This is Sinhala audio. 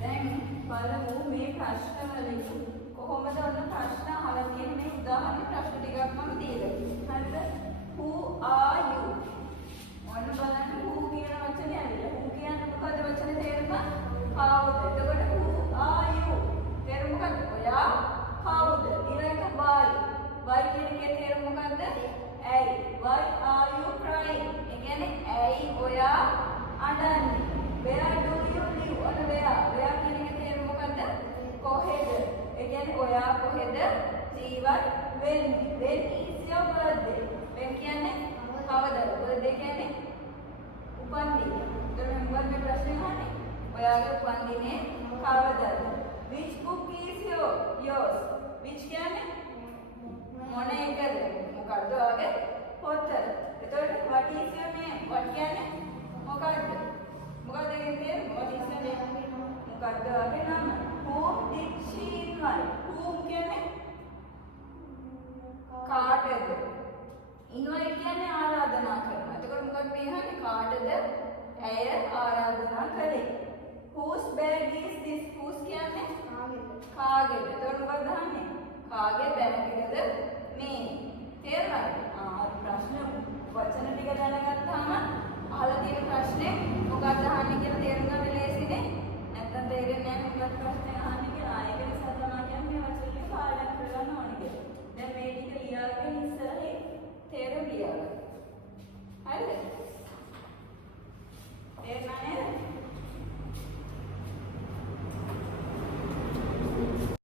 දැන් බලමු මේ ප්‍රශ්න වලින් කොහොමද ඔන්න ප්‍රශ්න අහලා තියෙන්නේ මේ උදාහරණ ප්‍රශ්න ටිකක් මම දීලා. හරිද? Who are you? ඔන්න බලන්න who කියන වචනේ ඇවිල්ලා. who කියන්නේ මොකද වචනේ තේරුම? කවුද? එතකොට who are you? තේරුම මොකද? ඔයා කවුද? ඊළඟට why. why කියන එකේ තේරුම මොකද්ද? ඇයි? why are you crying? ඒ කියන්නේ ඇයි ඔයා අඬන්නේ? where do you live? ඔන්න where කියන එකේ තේරුම මොකද්ද? කොහෙද? ඒ කියන්නේ ඔයා කොහෙද ජීවත් වෙන්නේ? when is your birthday? when කියන්නේ කවදද? birthday කියන්නේ උපන්දින. එතකොට මොකද මේ ප්‍රශ්නේ අහන්නේ? ඔයාගේ උපන්දිනේ කවදද? which book is yours? which කියන්නේ මොන එකද? මොකද්ද ඔයාගේ පොත? එතකොට what is your name? what කියන්නේ මොකද්ද? මොකද්ද කියන්නේ? what is your name? මොකද්ද ඔයාගේ නම? whom did she invite? whom කියන්නේ කාටද? invite කියන්නේ ආරාධනා කරනවා. එතකොට මොකක්ද මේ අහන්නේ? කාටද ඇය ආරාධනා කළේ? whose bag is this? whose කියන්නේ කාගේද? එතකොට මොකක්ද අහන්නේ? කාගේ බෑග් එකද මේ? තේරුණාද?